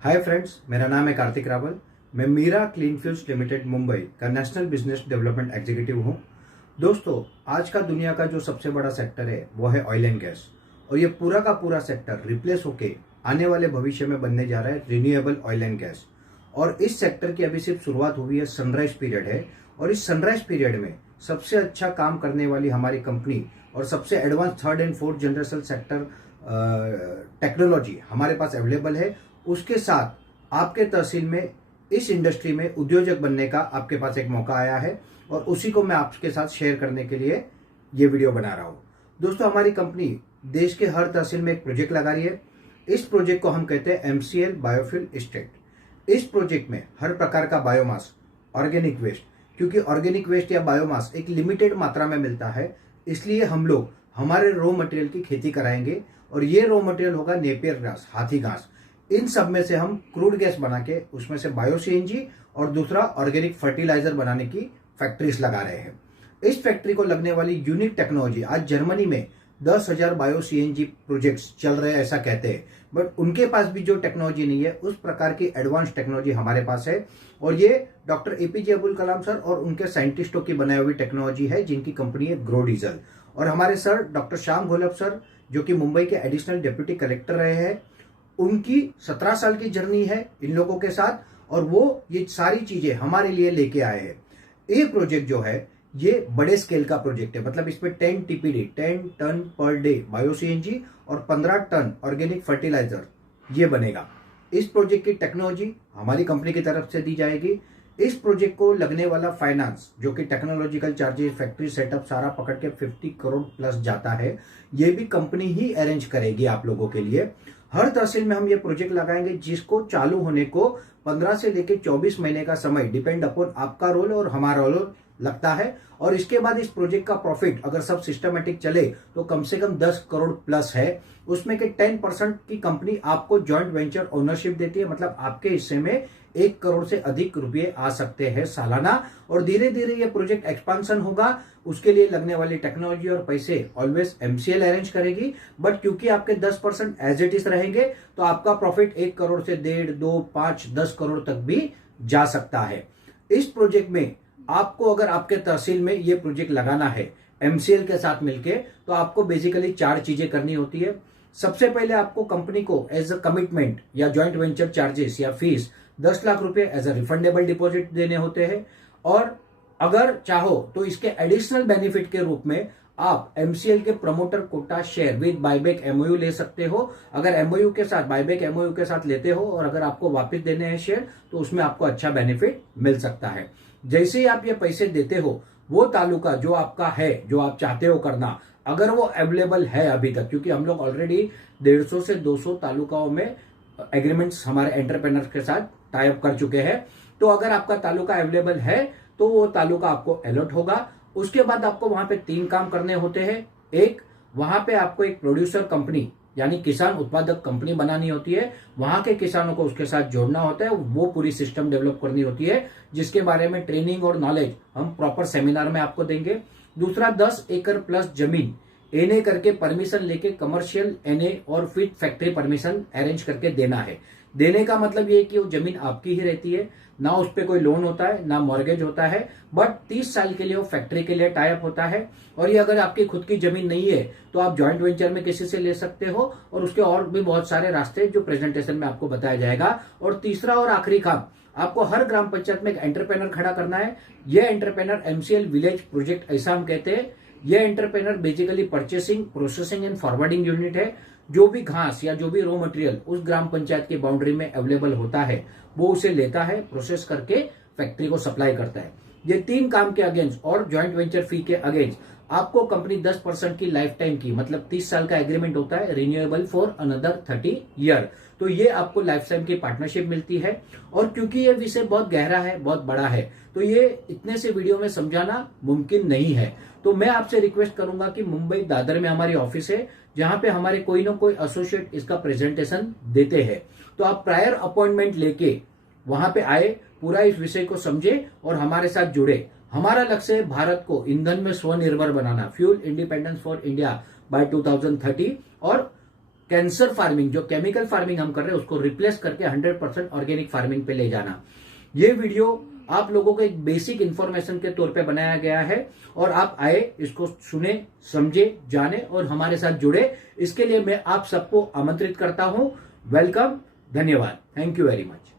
Hi friends, मेरा नाम है कार्तिक रावल। मैं Meera clean fuels limited Mumbai का नेशनल बिजनेस डेवलपमेंट एग्जीक्यूटिव हूं। दोस्तों, आज का दुनिया का जो सबसे बड़ा सेक्टर है वो है ऑयल एंड गैस, और ये पूरा का पूरा सेक्टर रिप्लेस होके आने वाले भविष्य में बनने जा रहा है रिन्यूएबल ऑयल एंड गैस। और इस सेक्टर की अभी सिर्फ शुरुआत हुई है, सनराइज पीरियड है। और इस सनराइज पीरियड में सबसे अच्छा काम करने वाली हमारी कंपनी और सबसे advance third and fourth generation sector technology हमारे पास अवेलेबल है। उसके साथ आपके तहसील में इस इंडस्ट्री में उद्योजक बनने का आपके पास एक मौका आया है, और उसी को मैं आपके साथ शेयर करने के लिए ये वीडियो बना रहा हूं। दोस्तों, हमारी कंपनी देश के हर तहसील में एक प्रोजेक्ट लगा रही है। इस प्रोजेक्ट को हम कहते हैं MCL बायोफ्यूल एस्टेट। इस प्रोजेक्ट में हर प्रकार का बायोमास, ऑर्गेनिक वेस्ट, क्योंकि ऑर्गेनिक वेस्ट या बायोमास एक लिमिटेड मात्रा में मिलता है, इसलिए हम लोग हमारे रॉ मटेरियल की खेती कराएंगे। और ये रॉ मटेरियल होगा नेपियर ग्रास, हाथी घास। इन सब में से हम क्रूड गैस बना के उसमें से बायो CNG और दूसरा ऑर्गेनिक फर्टिलाइजर बनाने की फैक्ट्रीज लगा रहे हैं। इस फैक्ट्री को लगने वाली यूनिक टेक्नोलॉजी, आज जर्मनी में 10,000 बायो CNG प्रोजेक्ट्स चल रहे हैं ऐसा कहते हैं, बट उनके पास भी जो टेक्नोलॉजी नहीं है उस प्रकार की एडवांस टेक्नोलॉजी हमारे पास है। और ये doctor APJ Abdul Kalam sir और उनके साइंटिस्टों की बनाई हुई टेक्नोलॉजी है, जिनकी कंपनी है ग्रो डीजल। और हमारे sir doctor Shyam Gholap sir, जो कि मुंबई के एडिशनल डिप्यूटी कलेक्टर रहे हैं, उनकी 17 साल की जर्नी है इन लोगों के साथ, और वो ये सारी चीजें हमारे लिए लेके आए हैं। ये प्रोजेक्ट जो है ये बड़े स्केल का प्रोजेक्ट है, मतलब इसमें 10 TPD 10 ton per day bio CNG और 15 टन ऑर्गेनिक फर्टिलाइजर ये बनेगा। इस प्रोजेक्ट की टेक्नोलॉजी हमारी कंपनी की तरफ से दी जाएगी। इस प्रोजेक्ट को लगने वाला फाइनेंस, जो कि टेक्नोलॉजिकल चार्जेस, फैक्ट्री सेटअप सारा पकड़ के 50 करोड़ प्लस जाता है, ये भी कंपनी ही अरेंज करेगी आप लोगों के लिए। हर तहसील में हम ये प्रोजेक्ट लगाएंगे, जिसको चालू होने को 15 से लेकर 24 महीने का समय डिपेंड अपॉन आपका रोल और हमारा रोल लगता है। और इसके बाद इस प्रोजेक्ट का प्रॉफिट अगर सब सिस्टमेटिक चले तो कम से कम 10 करोड़ प्लस है। उसमें के 10% की कंपनी आपको जॉइंट वेंचर ओनरशिप देती है, मतलब आपके हिस्से में 1 करोड़ से अधिक रुपए आ सकते हैं सालाना। और धीरे धीरे ये प्रोजेक्ट एक्सपांशन होगा, उसके लिए लगने वाली टेक्नोलॉजी और पैसे ऑलवेज MCL अरेंज करेगी। बट क्योंकि आपके 10% एज इट इज रहेंगे, तो आपका प्रॉफिट 1 करोड़ से 1.5, 2, 5, 10 करोड़ तक भी जा सकता है। इस प्रोजेक्ट में आपको, अगर आपके तहसील में ये प्रोजेक्ट लगाना है MCL के साथ मिलके, तो आपको बेसिकली 4 चीजें करनी होती है। सबसे पहले आपको कंपनी को एज अ कमिटमेंट या जॉइंट वेंचर चार्जेस या फीस 10 लाख रुपए एज अ रिफंडेबल डिपॉजिट देने होते हैं। और अगर चाहो तो इसके एडिशनल बेनिफिट के रूप में आप MCL के promoter quota share with buyback MOU ले सकते हो। अगर MOU के साथ, बायबैक MOU के साथ लेते हो, और अगर आपको वापस देने हैं शेयर, तो उसमें आपको अच्छा बेनिफिट मिल सकता है। जैसे ही आप ये पैसे देते हो, वो तालुका जो आपका है, जो आप चाहते हो करना, अगर वो अवेलेबल है अभी तक, क्योंकि हम लोग ऑलरेडी 150 से 200 तालुकाओं में एग्रीमेंट्स हमारे एंटरप्रेन्योर्स के साथ टाई अप कर चुके हैं, तो अगर आपका तालुका अवेलेबल है तो वो तालुका आपको अलॉट होगा। उसके बाद आपको वहां पे 3 काम करने होते हैं। एक, वहां पे आपको एक प्रोड्यूसर कंपनी यानी किसान उत्पादक कंपनी बनानी होती है, वहां के किसानों को उसके साथ जोड़ना होता है, वो पूरी सिस्टम डेवलप करनी होती है, जिसके बारे में ट्रेनिंग और नॉलेज हम प्रॉपर सेमिनार में आपको देंगे। दूसरा, 10 एकड़ प्लस जमीन NA करके परमिशन लेके कमर्शियल NA और फिट फैक्ट्री परमिशन अरेंज करके देना है। देने का मतलब ये कि वो जमीन आपकी ही रहती है, ना उस पर कोई लोन होता है, ना मॉर्गेज होता है, बट 30 साल के लिए वो फैक्ट्री के लिए टाई अप होता है। और ये अगर आपकी खुद की जमीन नहीं है तो आप जॉइंट वेंचर में किसी से ले सकते हो, और उसके और भी बहुत सारे रास्ते जो प्रेजेंटेशन में आपको बताया जाएगा। और तीसरा और आखिरी काम, आपको हर ग्राम पंचायत में एक एंटरप्रेनर खड़ा करना है। यह एंटरप्रेनर MCL विलेज प्रोजेक्ट ऐसा हम कहते हैं। यह entrepreneur basically purchasing, processing and forwarding unit है। जो भी घास या जो भी रॉ मटेरियल उस ग्राम पंचायत की बाउंड्री में अवेलेबल होता है, वो उसे लेता है, प्रोसेस करके फैक्ट्री को सप्लाई करता है। ये 3 काम के अगेंस्ट और ज्वाइंट वेंचर फी के अगेंस्ट आपको कंपनी 10% की लाइफ टाइम की, मतलब 30 साल का एग्रीमेंट होता है, रिन्यूएबल फॉर अनदर 30 ईयर, तो ये आपको लाइफ टाइम की पार्टनरशिप मिलती है। और क्योंकि ये विषय बहुत गहरा है, बहुत बड़ा है, तो ये इतने से वीडियो में समझाना मुमकिन नहीं है। तो मैं आपसे रिक्वेस्ट करूंगा कि मुंबई दादर में हमारी ऑफिस है, जहां पे हमारे कोई ना कोई एसोसिएट इसका प्रेजेंटेशन देते हैं, तो आप प्रायर अपॉइंटमेंट लेके वहां पे आए, पूरा इस विषय को समझे और हमारे साथ जुड़े। हमारा लक्ष्य है भारत को ईंधन में स्वनिर्भर बनाना, fuel independence for India by 2030, और कैंसर फार्मिंग, जो केमिकल फार्मिंग हम कर रहे हैं, उसको रिप्लेस करके 100% ऑर्गेनिक फार्मिंग पे ले जाना। ये वीडियो आप लोगों को एक बेसिक इंफॉर्मेशन के तौर पे बनाया गया है और आप आए, इसको सुने, समझे, जाने और हमारे साथ जुड़े, इसके लिए मैं आप सबको आमंत्रित करता हूं। वेलकम, धन्यवाद, थैंक यू वेरी मच।